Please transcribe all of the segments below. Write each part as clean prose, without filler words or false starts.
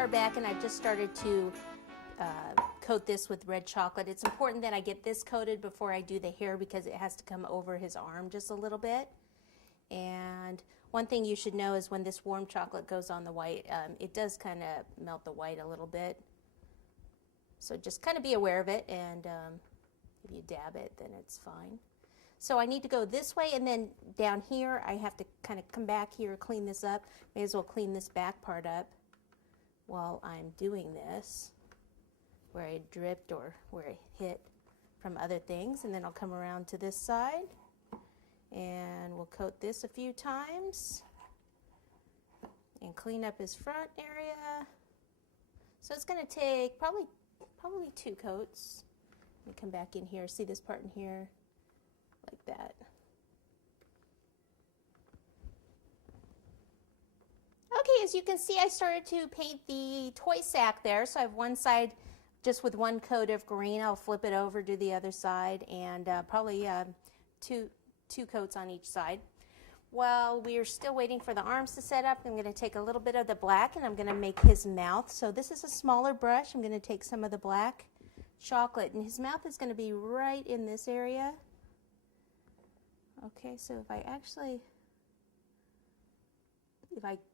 are back, and I've just started to coat this with red chocolate. It's important that I get this coated before I do the hair because it has to come over his arm just a little bit. And one thing you should know is when this warm chocolate goes on the white, it does kind of melt the white a little bit. So just kind of be aware of it, and if you dab it, then it's fine. So I need to go this way, and then down here I have to kind of come back here, clean this up. May as well clean this back part up while I'm doing this, where I dripped or where I hit from other things. And then I'll come around to this side, and we'll coat this a few times and clean up his front area. So it's going to take probably 2 coats. Let me come back in here, see this part in here, like that. Okay, as you can see, I started to paint the toy sack there. So I have one side just with one coat of green. I'll flip it over, do the other side, and probably two coats on each side. While we are still waiting for the arms to set up, I'm going to take a little bit of the black, and I'm going to make his mouth. So this is a smaller brush. I'm going to take some of the black chocolate, and his mouth is going to be right in this area. Okay, so if I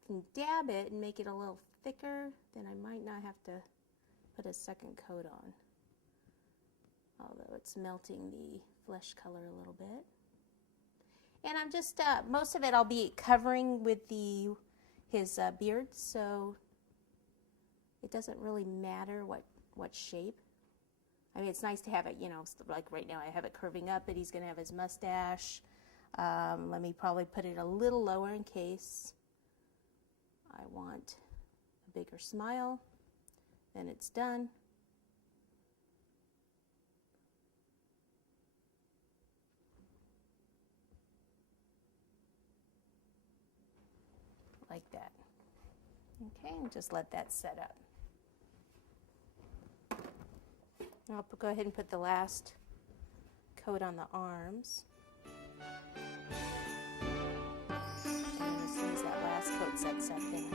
can dab it and make it a little thicker, then I might not have to put a second coat on, although it's melting the flesh color a little bit. And I'm just, most of it I'll be covering with his beard, so it doesn't really matter what shape. I mean, it's nice to have it, you know, like right now I have it curving up, but he's going to have his mustache. Let me probably put it a little lower in case I want a bigger smile. Then it's done. Like that. Okay, and just let that set up. I'll go ahead and put the last coat on the arms. And as soon as that last coat sets up, then